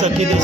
चक्की दे